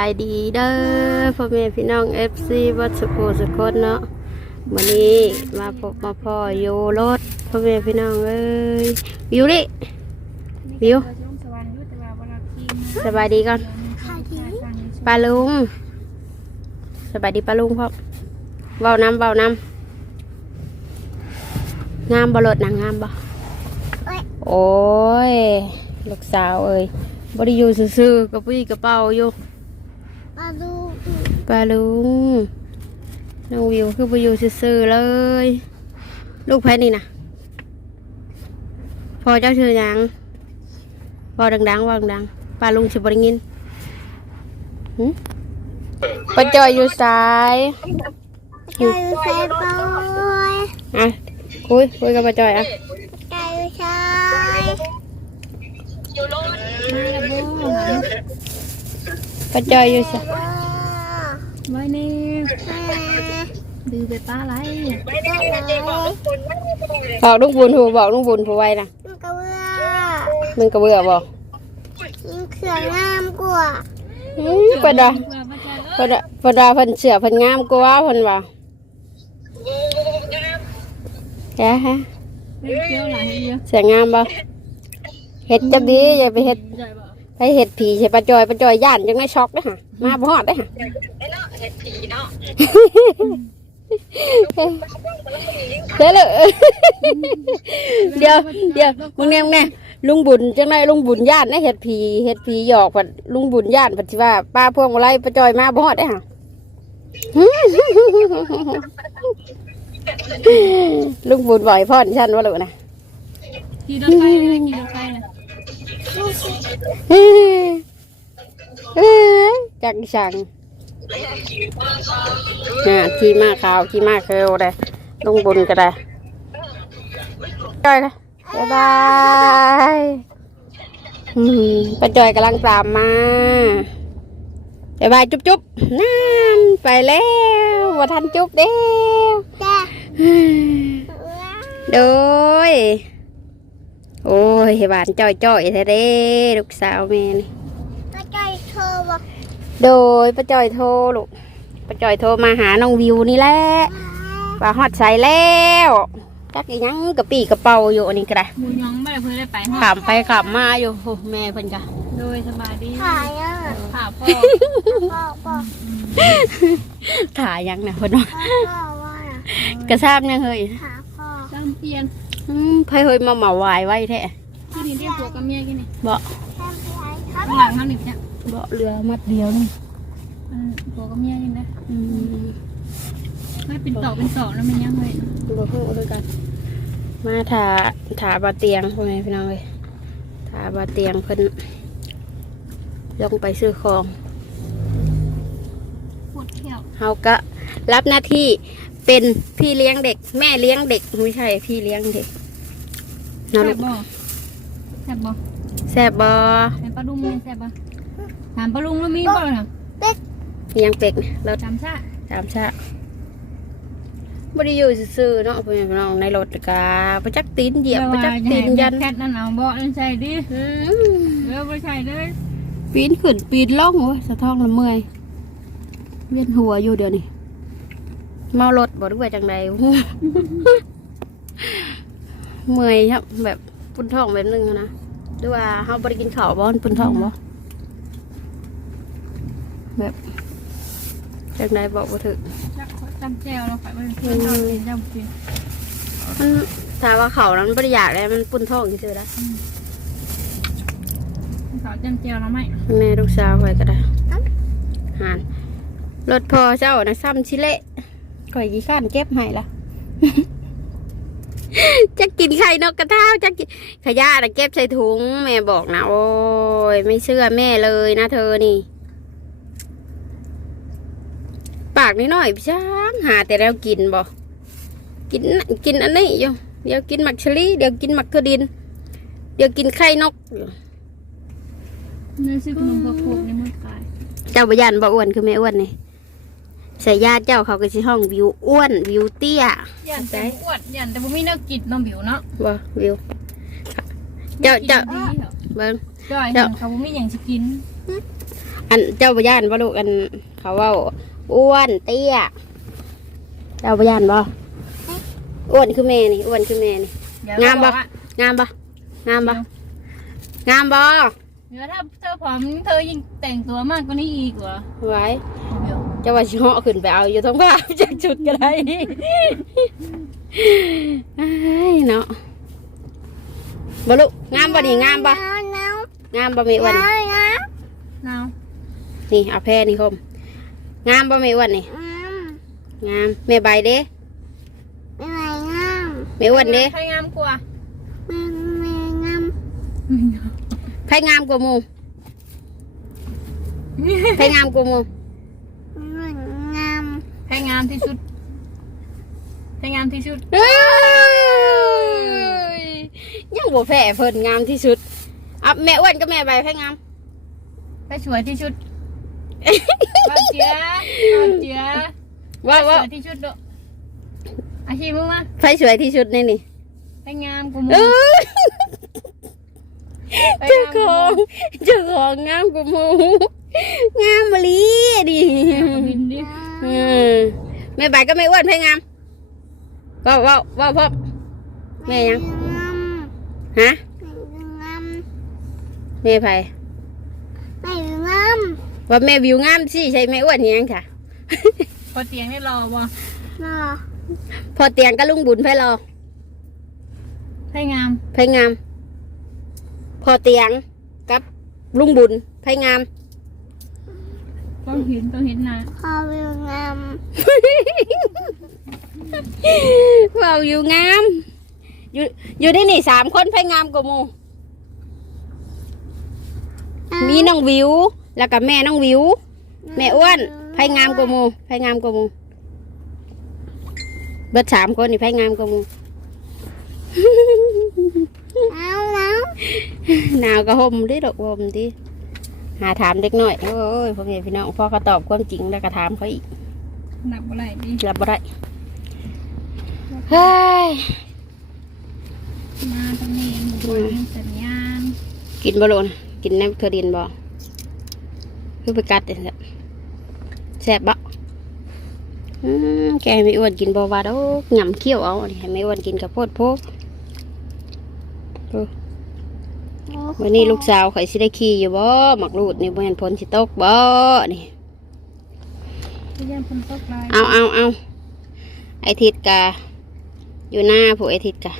ายดีเด้อพ่อแม่พี่น้องเอฟซีวัดสุโขสุขนเนาะวันนี้มาพบมาพ่อโยรถพ่อแม่พี่น้องเอ้ยวิวดิวิวสบายดีก่อนปลาลุงสบายดีปลาลุงพ่อเบาน้ำเบาน้ำงามบ่รถนางงามบ่โอ้ยลูกสาวเอ้ยบริยูซื่อๆกระปี้กระเป๋าอยู่ มาดูปลาลุงน้องวิวคือไปอยู่ซื่อๆเลย ลูกแพ้นี่นะพอเจ้าชื่อหยังพอดังๆว่าดังๆปลาลุงสิบริงินหึปลาจอยอยู่ซ้ายไก่ใส่ปอยอะคุยคุยกับปลาจอยอะไก่ใส่ปลา จอยอยู่ซ้ายไว้นี่แม่ดื้อไปป้าไรได้เลยบอกลุงบุญผูบอกลุงบุญผูไว้นะมันกระเบื้อมึงกระเบื่อบอกยิงเขื่อนงามกว่าอื้อปลาดาเพื่อมาใจปลาดาปลาดาเพิ่นเสือเพิ่นงามกว่าเพิ่นว่าแกฮะเลิกเที่ยวหลายเยอะเสียงามบ่เห็ดจับดีอย่าไปเห็ด ใจบ่ไปเห็ดผีใช่ปลาจอยปลาจอยย่านจังได้ช็อกเด้อฮะมาบ่ฮอดได้อฮะเด้อเลยเดี๋ยวเดี๋ยวมึงแน่มึงแน่ลุงบุญจังได้ลุงบุญย่านได้เห็ดผีเห็ดผีหยอกผัดลุงบุญย่านผัดสิว่าป้าพวงมาลัยปลาจอยมาบ่ฮอดได้อฮะลุงบุญบ่อยพ่อนฉันว่าหรือนะ ขี่รถไฟเลยขี่รถไฟนะ เฮ้ยเฮ้ยจังชังน่ะขี่มาขาวขี่มาเคิลเลยลงบุญก็ได้จอยนะบ๊ายบายอืมป้าจอยกำลังตามมาบ๊ายบายจุ๊บจุ๊บนั่นไปแล้วว่าทันจุ๊บเด้วแต่โดยโอ้ ยหวานจ้อยจ้อยๆแท้เด้ลูกสาวแม่นี่มาไก่โทรบอกโดยป้าจอยโทรลูกป้าจอยโทรมาหาน้องวิวนี่แหละว่าฮอดใส่แล้วจักอีหยังกระปีกระเป๋าอยู่อันนี้ก็ได้หมูยองไม่ได้เพื่อได้ไปขามไปขามมาอยู่โอ้แม่เพิ่นกะโดยสบายดีขายอะข่าวพ่อพ่อบอกถ่ายยังนะเพิ่นว่าพ่อว่าน่ะกระซาบเนี่ยเฮ้ยหาพ่อจำเปลี่ยนอืมไผเฮ้ยมาเหมาวายไว้แท้ ที่นี่เรียกผัวกับเมียกินนี่บ่แค่พี่ไอ้ครับข้างหลังเขาหนิเนี่ยบ่เรือมัดเดียวนี่ผัวกับเมียกินนะอืมไม่เป็นต่อเป็นต่อแล้วมันยังเลยบ่ฮู้คือกัน มาถาถาบาเตียงพ่อแม่พี่น้องเอ้ยถาบาเตียงเพิ่นลงไปซื้อของปวดเที่ยวเฮาก็รับหน้าที่เป็นพี่เลี้ยงเด็ก แม่เลี้ยงเด็กไม่ใช่พี่เลี้ยงเด็กเนาะ แซ่ลูบกบ่แซ่บบ่แซ่บบ่แม่ปลาลุงมีแซ่บบ่ถามปลาลุงแล้วมีบ่ล่ะยังเป็กนะเราจำซะตามชาบริอยู่ซื่อๆเนาะพ่อแม่พี่น้องในรถกาประจักตีนเหยียบประจักตีนยันแคทนั่นเอาบ่นั่นใส่ดิอืมเออบ่ใช่เลยปีนขึ้นปีนล่องโอ้ยสะท้องละเมื่อยเวียนหัวอยู่เดี๋ยวนี้เมารถบ่ด้วยจังใดเมื่อยครับแบบ ปุ่นทองแบบนึงนะหรือว่าเฮาบ่ได้กินข้าวบ่มันปุ่นทองบ่แบบจังใดบอกบ่ถึกจักจำแจวเราไปบ่ได้เพิ่นเอาสิจำสิมันถ้าว่าเขานั้นบ่ได้อยากเลยมันปุ่นทองซื่อๆนะเขาจำแจวเราไหมแม่ลูกสาวไว้ก็ได้หานรถพอเจ้านะซ้ำชิเละข่อยกี่ข้านเก็บให้ละ จะกินไข่นกกระเท้าจะกินขยะนะเก็บใส่ถุง แม่บอกนะ โอ้ยไม่เชื่อแม่เลยนะเธอนี่ ปากนิดหน่อยพี่ช้างหาแต่แล้วกินบ่กินกินอันนี้อยู่เดี๋ยวกินหมักเชอรี่เดี๋ยวกินหมักกระดิน เดี๋ยวกินไข่นกอยู่เนื้อซื้อขนมกระโขกในมือขายเจ้าบยันบ่อ้วนคือแม่อ้วนนี่ ใส่ญาติเจ้าเขาก็สิห้องวิวอ้วนวิวเตี้ยยันแต่อ้วนยันแต่บ่มีแนวกินน้องบิวเนาะบ่วิว เจ้าเจ้าดีเหรอเบิ่งจ้อยเห็นเขาบ่มีหยังสิกินออันเจ้าบ่ย่านบ่ลูกอันเขาเว้าอ้วนเตี้ย เจ้าบ่ย่านบ่อ้วนคือแม่นี่อ้วนคือแม่นี่เดี๋ยวงามปะเรบอกว่งามบ่งามบ่งามบ่เดี๋ยวถ้าเธอผอมเธอยิ่งแต่งตัวมากกว่านี้อีกเหรอไว้เดี๋ยวเจ้าว่าสิเหาะขึ้นไปเอาอยู่ทั้งบ้านจากจุดก็ได้อ้ายเนาะบ่ลูกงามบ่นี่งามบ่น้ำน้งามบ่แม่อ้วนำน้ำน้หนาวนี่เอาแพรนี่คมงามบ่แม่อ้วนนี่ำน้ำงามแม่ใบเด้ไม่ไหวน้แม่อ้วนเด้ใครงามกว่าำไม่ไม่น้ไผงามกว่าหมู่ไผงามกว่าหมู่ำไม่น้ใคร งามที่สุดใครงามที่สุดเอ้ยยังบ่แพ้เพิ่นงามที่สุดอะแม่อ้วนกับแม่ใบไผงามใครสวยที่สุดบ้าเจียบ้าเจียว่าสว่าวยที่สุดเด้ออาชีพมึงมาไผสวยที่สุดในนี่ใครงามกูมึงเอ้ยใครเจ้างามขกูองเจ้าของงามกว่าหมู่งามมะลีดิมึงบินดิำอืมแม่ใบก็ไม่อ้วนไผงามว่าว่าว่าพ่อแม่ยังน้ฮะำน้แม่ไผำไม่น้ว่าแม่วิวงามสิใช่แม่อ้วนเฮียงค่ะพอเตียงได้รอบ่ำน้ำพอเตียงก็ลุงบุญไผรอใครงามไผงาม พอเตียงกับลุงบุญไผงาม ต้องเห็นต้องเห็นนะพอวิวน้เว่าอยู่งาม อยู่อยู่ในนี่สามคนไผงามกว่าหมู่ำมีน้องวิว แล้วก็แม่น้องวิว แม่อ้วนไผงามกว่าหมู่ไผงามกว่าหมู่เบิดสามคนนี่ไผงามกว่าหมู่น้ำน้หนาวก็ห่มดิดอกห่มดิ หาถามเด็กน้อยโอ้ยพ่อแม่พี่น้องพ่อเขาตอบความจริงแล้วก็ถามเขาอีกหนักอะไรดิรับบ่ได้เฮ้ยมาตรงนี้มีคนมีสัญญาณกินบ่โลนะกินน้ำเทอดินบ่คือไปกัดเด้อแซ่บบ่อืมแกให้ไม่อ้วนกินบ่ว่าดอกหย่ำเคี้ยวเอาอันนี้ให้ไม่อ้วนกินกับโพดโพกำ วันนี้ลูกสาวข่อยสิได้ขี่อยู่บ่หมักรูดนี่บ่เห็นผลสิตกบ่นี่ที่ยังคนตกลายเอาเอาเอาไอทิดกะอยู่หน้าผู้ไอทิดกะ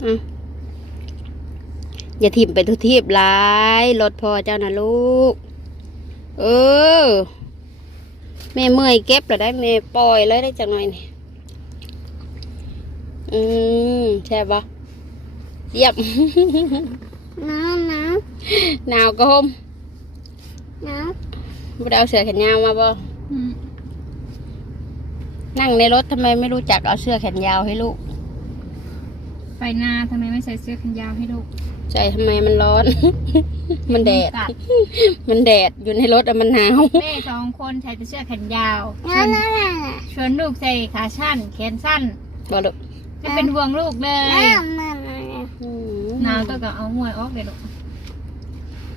เอาอย่าทิมไปทุกทีบหลายรถพอเจ้านะลูก เออแม่เมื่อยเก็บแล้วได้แม่ปล่อยเลยได้จังหน่อยนี่ อืมใช่ปะเยียบน้ำน้หนาวก็ห่มำน้บ่ได้เอาเสื้อแขนยาวมาบ่อืมนั่งในรถทำไมไม่รู้จักเอาเสื้อแขนยาวให้ลูก ไปนาทำไมไม่ใส่เสื้อแขนยาวให้ลูกใจทำไมมันร้อน มันแดดกัดมันแดดอยู่ในรถอะมันหนาวแม่สองคนใส่แต่เสื้อแขนยาวำชวนน้ำน้ำชวนลูกใส่ขาสั้น แขนสั้นบ่ลูก ไม่เป็นห่วงลูกเลยน้ำน้ำน้ำอืมหนาวตัวก็เอามวยออกเลยลูก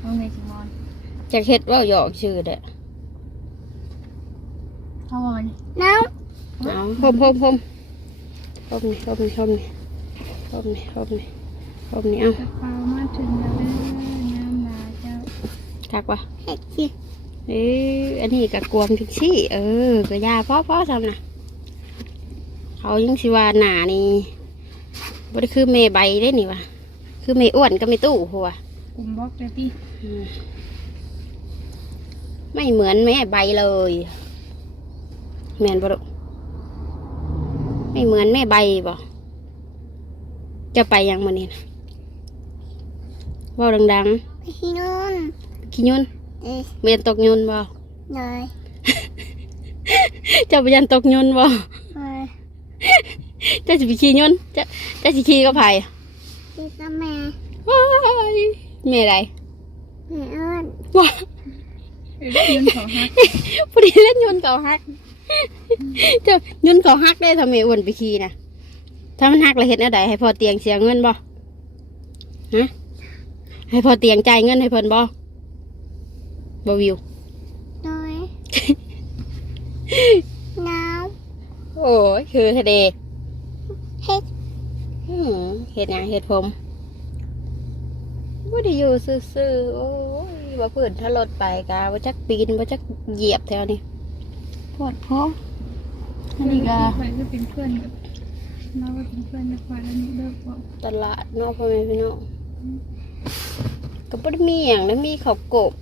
เอาในชิมอนจะเฮ็ดว่าหยอกชื่อเด้อเขาวันน้เอาห่มห่มห่มห่มนี่ห่มนี่ห่มนี่ห่มนี่ห่มนี่ห่มนี่เอาปามาถึงแล้วเด้องามลาเจ้าทักว่าำเห็ดจีเอ้ยอันนี้ก็กวมทุกซี่เออก็ยาพ่อพ่อทำนะ เขายังสิว่าหนานี่บ่ได้คือเมใบได้นี่วะคือเมอ้วนก็ไม่ตู้หัวกลุ่มบล็อกเลยพี่อืมไม่เหมือนแม่ใบเลยแม่นบ่ลูกไม่เหมือนแม่ใบบ่จะไปยังมื้อนี้นะเว่าดังไปที่นู่นๆขี้ยุนเอ๊ะเมียนตกยุนบ่เลยเจ้าไปยันตกยุนบ่ เลยเจ้าสิไปขี่ยุนเจ้าเจ้าสิขี่กับไผที่กับแม่ว้ายแม่ใดแม่เอิ้นว้ายืนขอฮักพอดีเล่นยุนเขาฮักเจ้ายุนเขาฮักได้ทำไมอ้วนไปขี่นะถ้ามันหักแล้วเฮ็ดแนวใดให้พอเตียงเสียเงินบ่ฮะให้พอเตียงจ่ายเงินให้เพิ่นบ่บ่วิวโดยหนาว โอ้ยคือทะเลเฮ็ดอืมเฮ็ดหยังเฮ็ดผมบ่ได้อยู่ซื่อๆโอ้ยว่าเพิ่นถ้ารถไปกะบ่จักปีนบ่จักเหยียบแถวนี้ปวดคออันนี้ก็ไปก็เป็นเพื่อนกับเราก็เป็นเพื่อนกับฝ่ายนี้เลิกบอกตลาดเนาะพ่อแม่พี่น้องก็บ่ได้มีหยังนะมีข้าวกบ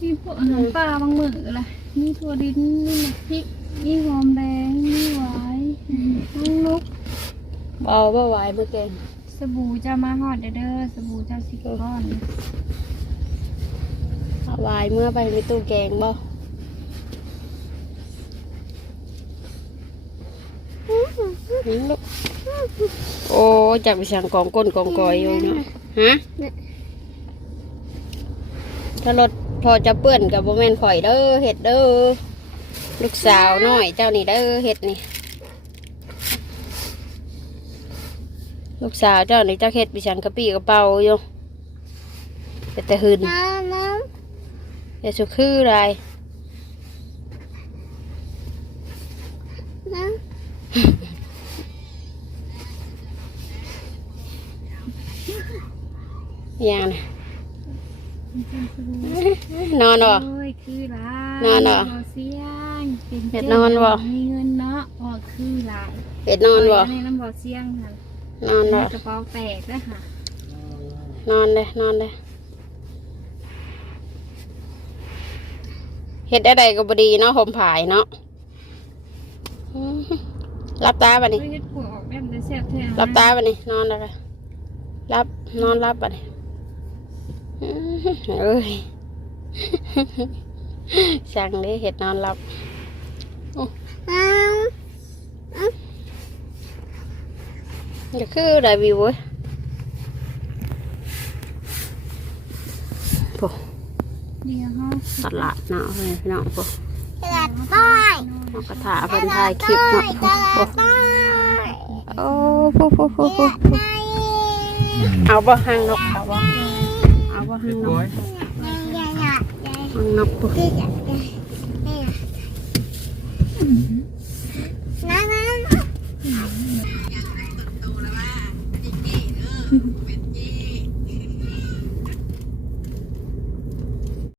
มีพวกอาหารป่าบางมื้อล่ะมีถั่วดินมีหมักพริก มีหอมแดงมีหวายมีนกเบาบ่ไหวเมื่อแกงสบู่จะมาฮอดเด้อเด้อสบู่เจ้าสิก้อนเอาไหวเมื่อไปในตู้แกงบ่หืมลูกโอ้จักไปสั่งกองก้นกองกอยอยู่เนาะฮะถ้ารถพอจะเปื้อนกับโบแมนข่อยเด้อเห็ดเด้อ ลูกสาวน้อยเจ้านี่เด้อเห็ดนี่ ลูกสาวเจ้านี่เจ้าเห็ดปิฉันกระปี้กระเป๋าอยู่เป็นแต่หืนหนาวหนาวเดี๋ยวสุคืออะไรหนาวอย่างนะนอนบ่โอ้ยคือหลายนอนเหรอบ่ เสียงเป็นเฮ็ดนอนบ่ มีเงินเนาะออกคือหลายเป็ดนอนบ่ในน้ำบ่อเสียงค่ะนอนบ่กระเป๋าแตกแล้วค่ะนอนเลยนอนเลยเห็ดอะไรก็บดีเนาะห่มผายเนาะอื้อหือรับตาบัดนี้ เฮ้ยเฮ็ดปวกออกแบบได้แซ่บแท้รับตาบัดนี้ นอนเลยค่ะรับนอนรับบัดนี้อื้อหือเอ้ยสั่งเลยเห็ดนอนรับหนาว จะคือได้วิวเว้ยโอ้เดียวเฮาตลาดเนาะพี่น้องโอ้ตลาดป้ายเอากระถาเพิ่นถ่ายคลิปเนาะโอ้ป้ายโอ้โหโหโหโหในเอาบ่หางนกเอาบ่เอาบ่หางนกในใหญ่ใหญ่ใหญ่หางนกปุ๊ที่จะ Mm -hmm.